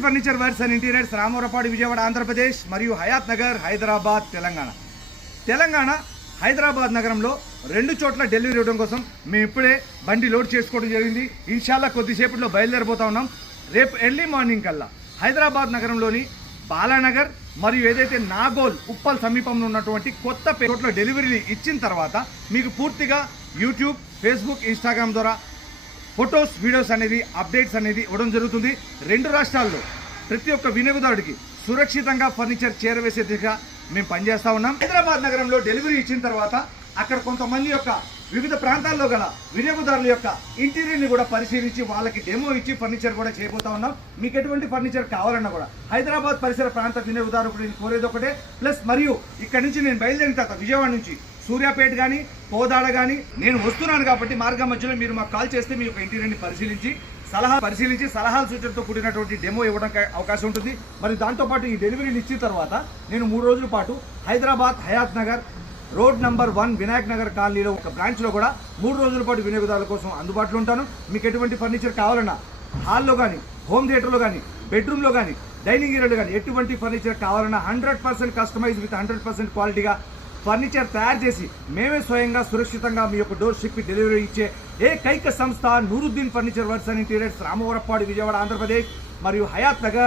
Nooruddin furniture works and interiors Ramavarappadu Vijayawada Andhra Pradesh మరియు హయాత్ నగర్ హైదరాబాద్ తెలంగాణ. తెలంగాణ హైదరాబాద్ నగరంలో రెండు చోట్ల డెలివరీ ఇవ్వడం కోసం మేము ఇప్పుడే బండి లోడ్ చేసుకోవడం జరిగింది. ఇన్షాల్లా కొద్దిసేపట్లో బయలుదేరిపోతా ఉన్నాం. రేపు ఎర్లీ మార్నింగ్ కల్లా హైదరాబాద్ నగరంలోని బాలానగర్ మరియు ఏదైతే నాగోల్ ఉప్పల్ సమీపంలో ఉన్నటువంటి కొత్త చోట్ల డెలివరీ ఇచ్చిన తర్వాత మీకు పూర్తిగా యూట్యూబ్ ఫేస్బుక్ ఇన్స్టాగ్రామ్ ద్వారా ఫొటోస్ వీడియోస్ అనేది అప్డేట్స్ అనేది ఇవ్వడం జరుగుతుంది. రెండు రాష్ట్రాల్లో ప్రతి ఒక్క వినియోగదారుడికి సురక్షితంగా ఫర్నిచర్ చేరవేసే దిశగా మేము పనిచేస్తా ఉన్నాం. హైదరాబాద్ నగరంలో డెలివరీ ఇచ్చిన తర్వాత అక్కడ కొంతమంది యొక్క వివిధ ప్రాంతాల్లో గల వినియోగదారుల యొక్క ఇంటీరియర్ని కూడా పరిశీలించి వాళ్ళకి డెమో ఇచ్చి ఫర్నిచర్ కూడా చేయబోతా ఉన్నాం. మీకు ఎటువంటి ఫర్నిచర్ కావాలన్నా కూడా హైదరాబాద్ పరిసర ప్రాంత వినియోగదారుడు నేను కోరేది ఒకటే. ప్లస్ మరియు ఇక్కడ నుంచి నేను బయలుదేరిన తర్వాత విజయవాడ నుంచి సూర్యాపేట కానీ కోదాడ కానీ నేను వస్తున్నాను కాబట్టి మార్గం మధ్యలో మీరు మాకు కాల్ చేస్తే మీ యొక్క ఇంటీరియర్ని పరిశీలించి సలహా పరిశీలించి సలహాల సూచనతో కూడినటువంటి డెమో ఇవ్వడం అవకాశం ఉంటుంది. మరి దాంతోపాటు ఈ డెలివరీని ఇచ్చిన తర్వాత నేను మూడు రోజుల పాటు Hyderabad Hayath Nagar road number one Vinayak Nagar కాలనీలో ఒక బ్రాంచ్లో కూడా మూడు రోజుల పాటు వినియోగదారుల కోసం అందుబాటులో ఉంటాను. మీకు ఎటువంటి ఫర్నిచర్ కావాలన్నా హాల్లో కానీ హోమ్ థియేటర్లో కానీ బెడ్రూమ్లో కానీ డైనింగ్ ఏరియాలో కానీ ఎటువంటి ఫర్నిచర్ కావాలన్నా hundred percent customise with hundred percent క్వాలిటీగా ఫర్నిచర్ తయారు చేసి మేమే స్వయంగా సురక్షితంగా మీ యొక్క డోర్ షిప్ డెలివరీ ఇచ్చే ఏకైక సంస్థ Nooruddin furniture works and interiors Ramavarappadu Vijayawada Andhra Pradesh మరియు హయాత్ నగర్.